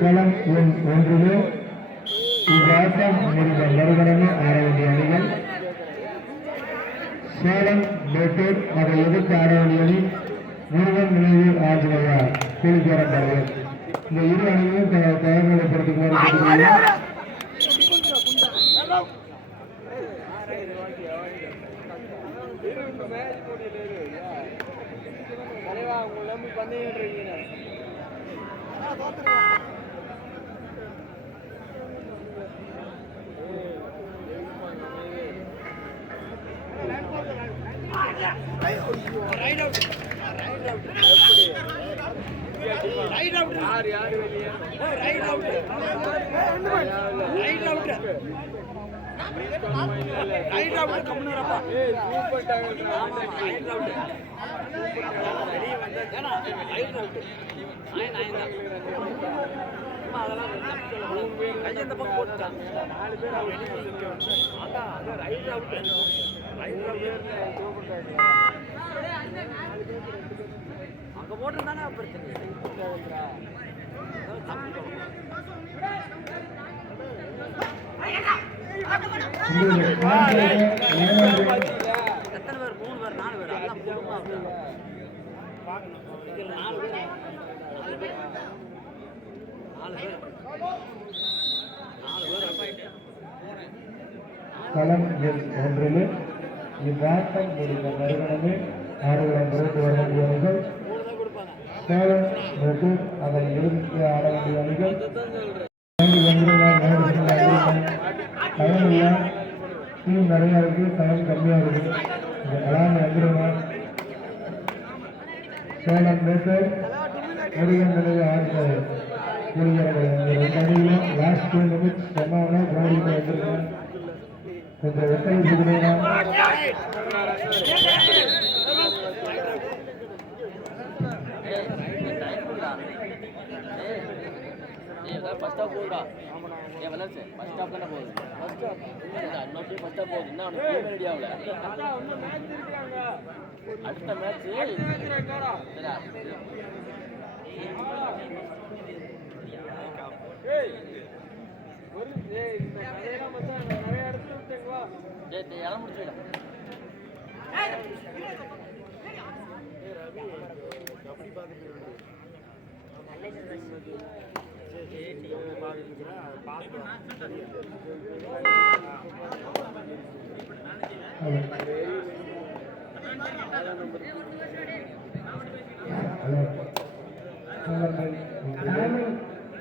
களம் எண் 1 இவ்வாட்டம் முடிந்த மறுகணமே ஆட வேண்டிய அணிகள் சேலம் மேட்டூர் அதை எதிர்த்து ஆட வேண்டிய அணி முருகன் நினைவு ஆஞ்சநேயா கூலிக்காரன் தலைவர். இந்த இரு அணியும் தயார்நிலைப்படுத்துமாறு அங்க போட்டிருந்தானே பிரச்சனை. எத்தனை பேர்? 3 பேர் 4 பேர் எல்லாம் குடும்பமா களம் எண் 1 இவ்வாட்டம் முடிந்த மறுகணமே ஆடுகளம் புறத்து வர வேண்டிய அணிகள் சேலம் மேட்டூர் அதை எதிர்த்து ஆட வேண்டிய அணிகள் டைம் டீம் நிறையா இருக்கு, டைம் கம்மியாக இருக்கு. இந்த கலாம் வந்துருங்க. சேலம் மேட்டூர் முருகன் நிலைய ஆஞ்சநேயர் கூலியர்கள் 2 அணிகளும் லாஸ்ட் 2 நிமிட்ஸ் செம்மாவனா கிரௌண்டுக்கு வந்துருங்க. கொஞ்சம் ஒத்துழைப்பு கொடுங்க. ஃபர்ஸ்ட் ஸ்டாப் போடுடா. ஏன் வளர்ச்சி ஃபர்ஸ்ட் ஸ்டாப் தானே போகுது. ஃபர்ஸ்ட் ஸ்டாப் இன்னொரு ஃபர்ஸ்ட் ஸ்டாப் போகுது. இன்னும் அவனுக்கு ரெடி ஆகல. அடுத்த மேட்ச் இடம் முடிச்சுடா.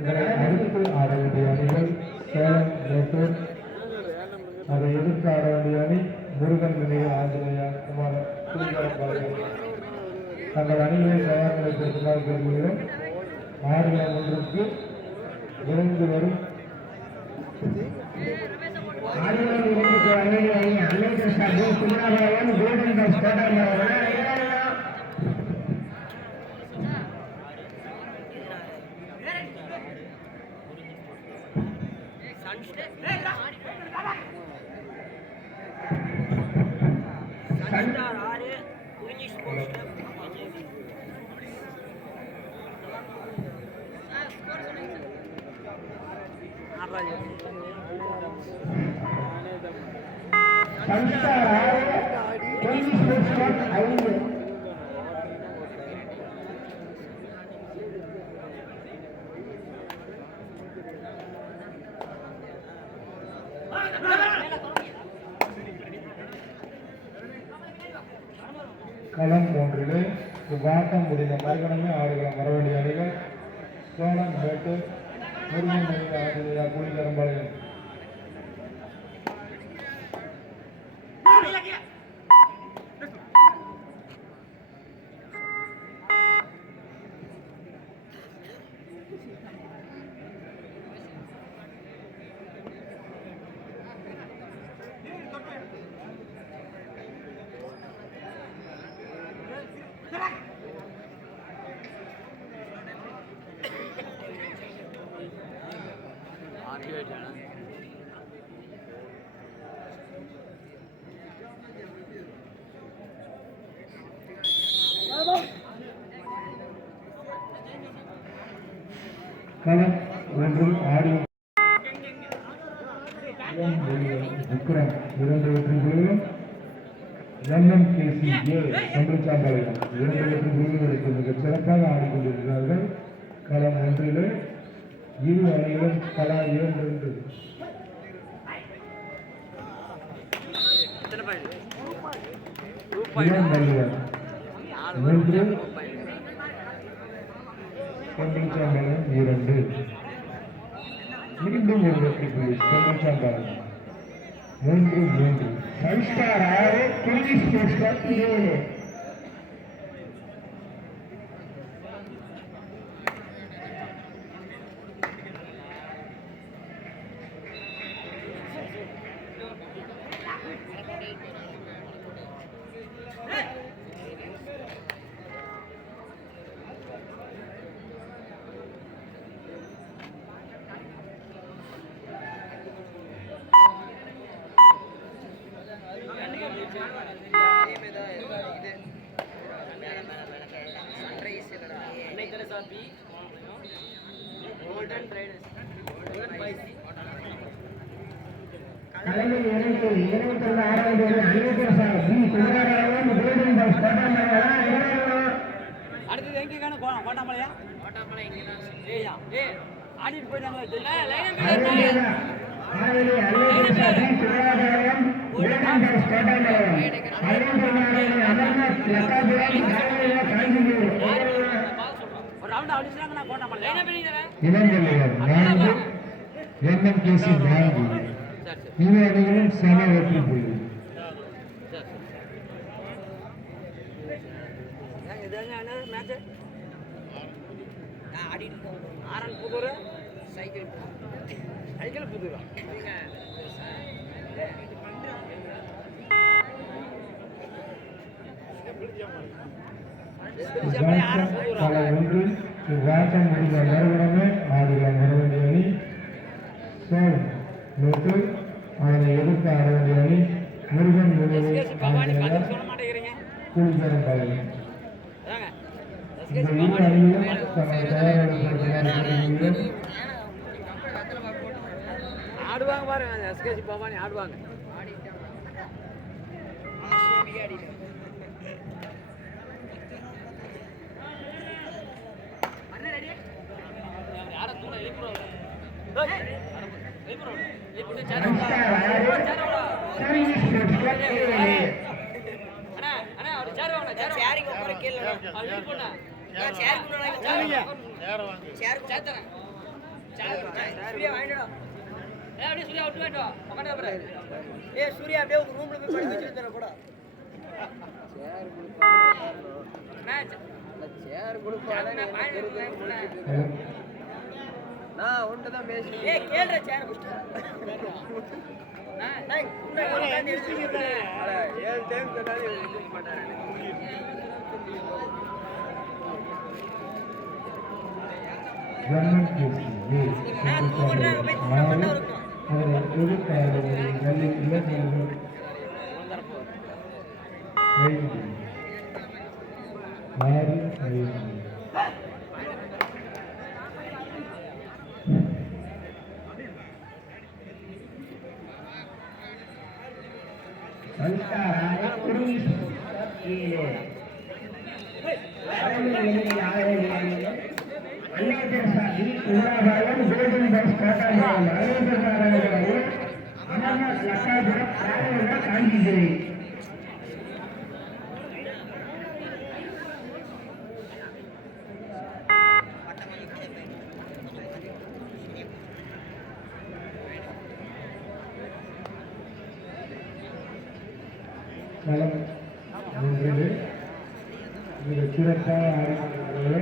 இதனை அடுத்து ஆட வேண்டிய அணிகள் சேலம் மேட்டூர் அதை எதிர்த்து ஆட வேண்டிய அணி முருகன் நினைவு ஆஞ்சநேயா குமார கூலிக்காரன். தங்கள் அணியை தயார் நிலைப்படுத்துமாறு கேட்கிறோம். ஆடுகளம் 1க்கு விரைந்து வரும் களம் 1 இவ்வாட்டம் முடிந்த மறுகணமே ஆடுகளம் வர வேண்டிய அணிகள் சேலம் மேட்டூர் முருகன் நினைவு ஆஞ்சநேயா கூலிக்காரன். ஆர்டிஐ களம் ஒன்றில் ஆடி விக்ரம் 2 வெற்றி புள்ளிகளும் MMKCJ தமிழ்ச்சாம்பாளையம் 2 வெற்றி புள்ளிகளுக்கு மிகச் சிறப்பாக ஆடிக்கொண்டிருக்கிறார்கள். களம் ஒன்றிலே இரு அணிகளும் தலா 2 இளம்பள்ளியர் 3 தமிழ்ச்சாம்பாளையம் 2 மீண்டும் ஒரு வெற்றி புள்ளி தமிழ்ச்சாம்பாளையம் 3-3 5 ஸ்டார் 6 புள்ளி ஸ்போர்ட்ஸ் 7 கலைஞர் 26வது அடுத்தது எங்க காண கோட்டாமலையா ஏய்யா ஏய் ஆடிட்டு போயிட்டாங்க ஒரு ரவுண்ட் அடிச்சாங்க கோட்டாமலை இளஞ்செல்லையர் 4 MMKC 4 இரு அணிகளும் சம வெற்றி புள்ளி சைக்கிள் புதுரா ஒன்றில் இவ்வாட்டம் முடிந்த மறுபடமே ஆடுகளம் வரவேண்டிய அணி சோழ் நோட்டு அதனை எதிர்த்து ஆட வேண்டிய அணி முருகன் கூலிச்சேரம் பாளையம் இந்த இரு அணிகளும் தமது தயாரிப்பு ஆடுவாங்க பாருங்க எஸ்கேசி பவானி ஆடுவாங்க சூர்யா அப்படியே ரூம்ல போய் படுக்க வச்சிருந்தேன் கூட சேர் கொடுப்பாங்க நான் ஒன்று தான் பேசுறேன் ஏய் கேளுடா சேர் நான் ஏழு டைம் சொன்னாலும் எழுத மாட்டேன் களம் ஒன்றிலே மிக சிறப்பாக ஆடிக்கொண்டிருக்கிறது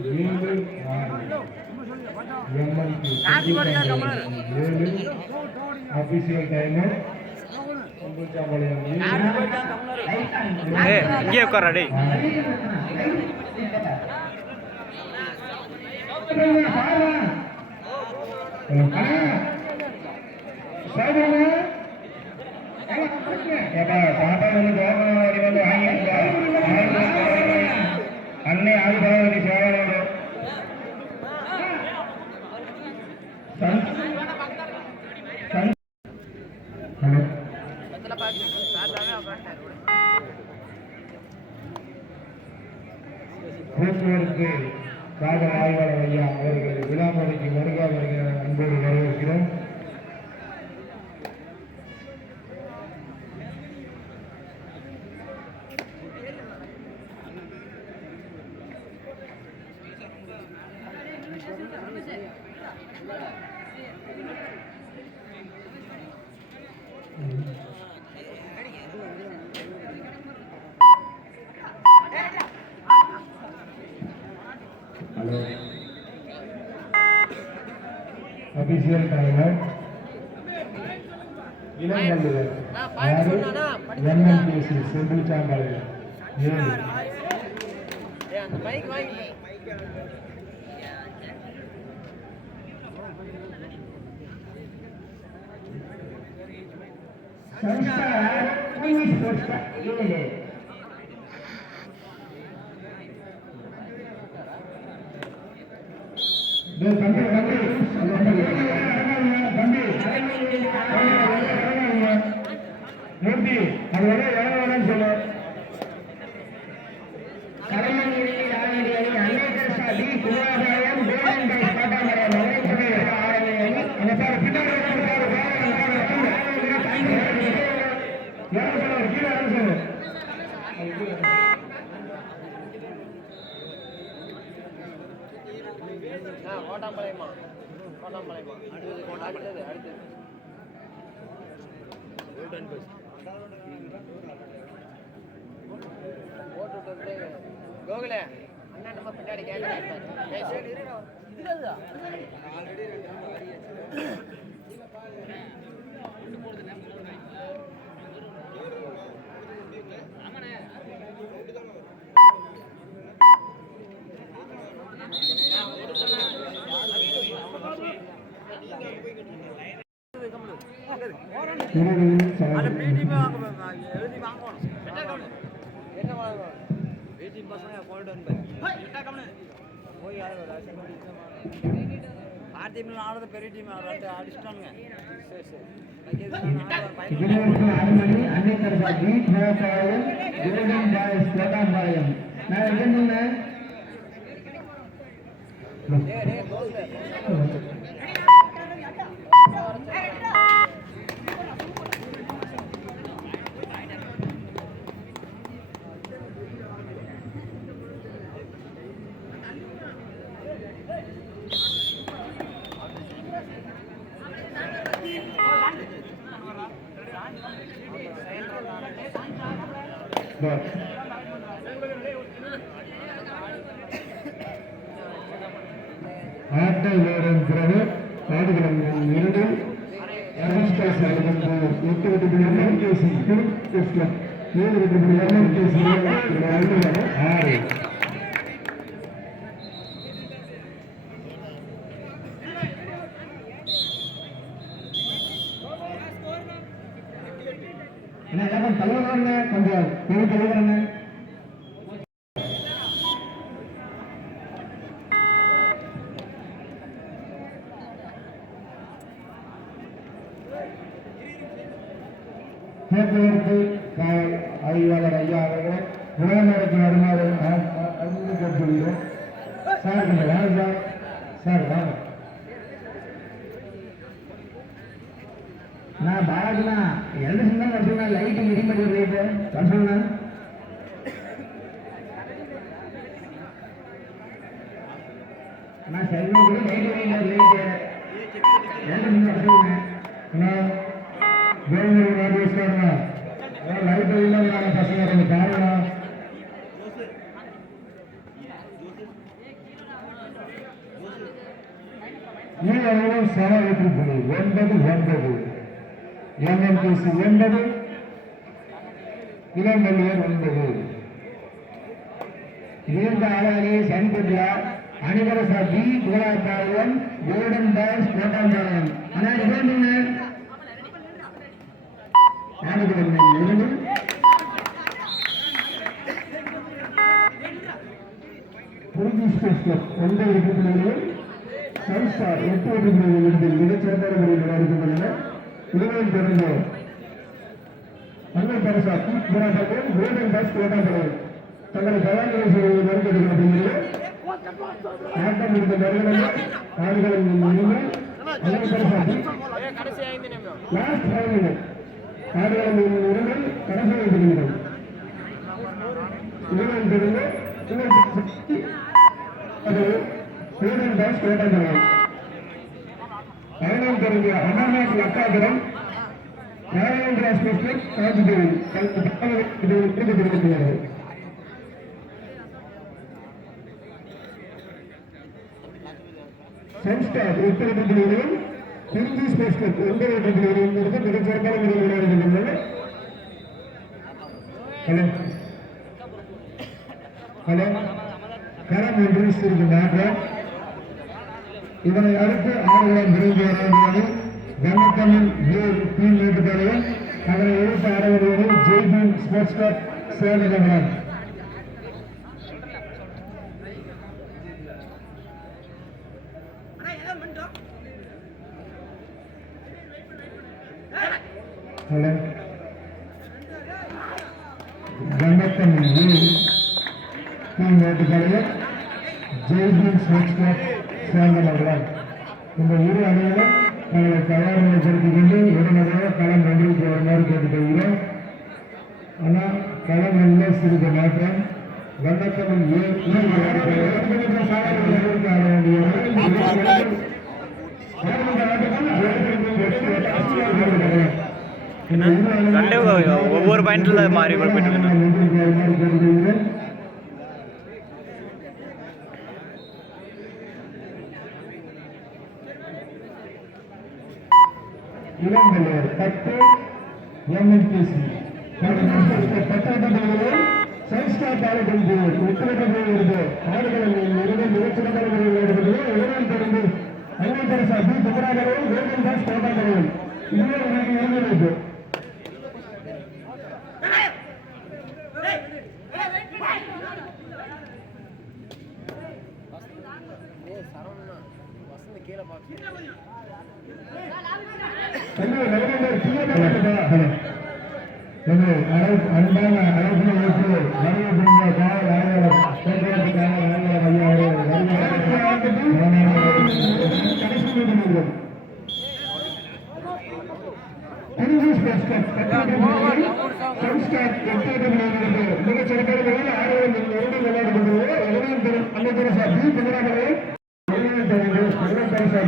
7-6 அபிஷியல் டைமர் இங்கே உட்காரடி அன்னை ஆறு பரவாயில்லை சேவலோடு போக்குவரத்து கால ஆய்வாளர் ஐயா அவர்கள் விழாமலைக்கு வருக வருகிற அன்போடு வரவேற்கிறோம். அபிஷியல் தலைவர் இளங்கல்லுவர் எம்எல்பிசி செந்தில் சாம்பாளையம் 7. மூர்த்தி அது வர எவ்வளவு சொல்ல கடமங்கிரியில் ஆனடி அணி அன்னைக்கரசா டி குமாரபாளையம் கோல்டன் பாய்ஸ் காட்டாமரம் அந்த சார் பின்னாடி கீழே கோட்டாம்பாளையமா அடுத்தது போட்டு கோகுலே அண்ணா நம்ம பின்னாடி கேட்க பெரிய டீம் அடிச்சுட்டானுங்க. ஆட்டை நேரம் பிறகு ஆடுகளம் 2 எம்எஸ்கேசி 8 வெற்றி எம்எஸ்கேசி 7 வெற்றி எம்எஸ்கேசி 6. தலைவரான கொஞ்சம் பெரிய தலைவரான போக்குவரத்து காவல் ஆய்வாளர் ஐயா அவர்களை உடனடிக்கு வருமாறு அறிந்து கேட்டுள்ளோம். சார் கொஞ்சம் வாங்க சார் வாங்க. நான் பாராட்டுனா எந்த சின்ன வருஷம்னா லைட்டு இடிமடி லைட்டு வருஷம்னா நான் செல்வம் கூட லைட்டு லைட்டு எந்த சின்ன வருஷம்னா வேலூர் ராஜேஸ்வரனா லைட் இல்லாம பசங்க ரெண்டு காரணம் நீங்களும் சம வெற்றி புள்ளி 9-9. எம்எம்கேசி 9, இளம்பள்ளியர் 9. இந்த ஆளாளி சன்புஜா அணிவரசா டி குலாபாளையம் கோல்டன் பாய்ஸ் கோட்டாம்பாளையம். ஆனா இது ஆடுகளம் 2 8 வெற்றி புள்ளிகள் எடுத்து மிகச்சிறந்த முறையில் விளையாடுகின்றனர். இதனைத் தொடர்ந்து அன்னை பரிசா போராட்டத்தில் கோல்டன் பாஸ் போராட்டங்கள் தங்களை தயாரிகளை செய்வது நெருக்கடிக்கப்படுகிறது. ஆட்டம் இருந்த வருடங்கள் ஆடுகளின் உரிமை அன்னை பரிசா லாஸ்ட் 5 மினிட் ஆடுகளின் உரிமை கடைசி வைத்திருக்கிறது. இதனைத் தொடர்ந்து கோல்டன் பாஸ் போராட்டங்கள் அதனைத் தொடர்ந்து அமர்நாத் லக்காபுரம் நாராயண ஸ்பெஷல் காஞ்சிபுரம் கொடுக்கப்படுகிறது. சன்ஸ்டார் 8 வெற்றி புள்ளிகளையும் ஹிந்தி ஸ்பெஷல் 9 வெற்றி புள்ளிகளையும் எடுத்து மிகச்சிறப்பான முறையில் விளையாடுகின்றனர். ஹலோ களம் ஒன்று சிறிது மாற்றம். இதனை அடுத்து ஆடுகளம் விரைந்து வராது வண்ணக்கமிழ் டீம் நேற்றுப்பாளையம் அதனை எதிர்த்து ஆட வருவது Jai Bhim sports club Salem. Hello வண்ணக்கமிழ் டீம் நேற்றுப்பாளையம் ஜெய்பீம் ஸ்போர்ட்ஸ் கிளப் சேலம். இந்த இரு அணியிலும் தங்களை தயாரிகளை செலுத்திக் கொண்டு உடனடியாக களம் ஒன்றிற்கு வருமாறு கேட்டுக்கொள்கிறோம். ஆனால் களம் இல்லை சிறிது மாற்றம். வண்ணக்கமிழ் ஆட வேண்டிய ஒவ்வொரு பாயிண்ட்ல மாறி போயிட்டு கேட்டுக்கொள்கிறேன். இளம்பெயர் 10 MNPC 10 சன்ஸ்டார் தாலுகம் 8 வருது ஆடுகளின் மிகச்சிறந்த விளையாடுகிறது. இதனைத் தொடர்ந்து அன்னை பரிசா பி குமராகரையும் கோல்டன் பாஸ் போராட்டங்களையும் இதுவே உங்களுக்கு இயங்குகிறது. அன்பான அழைப்பினை ஏற்று வருகை புரிந்த காவல் ஆய்வாளர் போக்குவரத்து காவல் ஆய்வாளர் ஐயா மிகச்சிறப்பான ஆடுகளில் விளையாடுகிறது. அன்னை பரிசா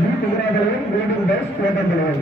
பி குமராகரையும் கோல்டன் பாஸ் போராட்டங்கள்.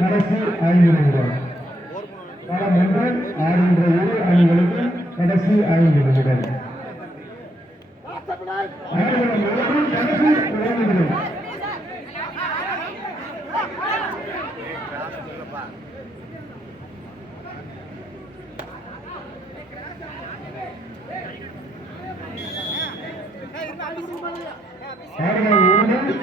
கடைசி 5 நிமிடம். களம் 1 ஆடுகின்ற இரு அணிகளுக்கும் கடைசி 5 நிமிடம். ஆடுகளம் முழுவதும் கடைசி 2 நிமிடம். ஆடுகள் 1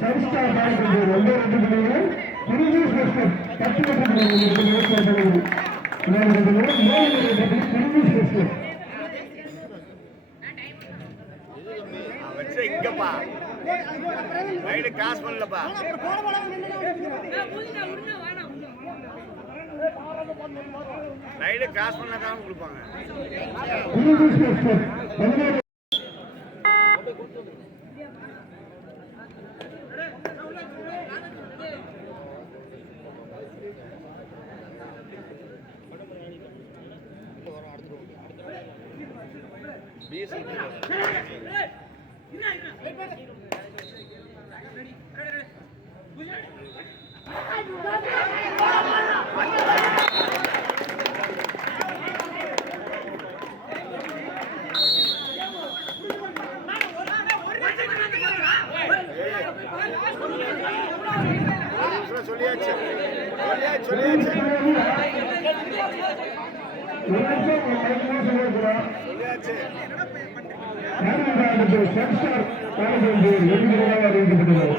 சன் ஸ்டார் பாயிண்ட் 9 புள்ளிகள் குருஜூஸ் வெஸ்டர் 10 புள்ளிகள் இங்கப்பா ரைடு கிராஸ் பண்ணலப்பா ரைடு கிராஸ் பண்ணாதான் கொடுப்பாங்க சொல்லியாச்சு சொல்லியாச்சு அறிவிக்கப்பட்டுள்ளது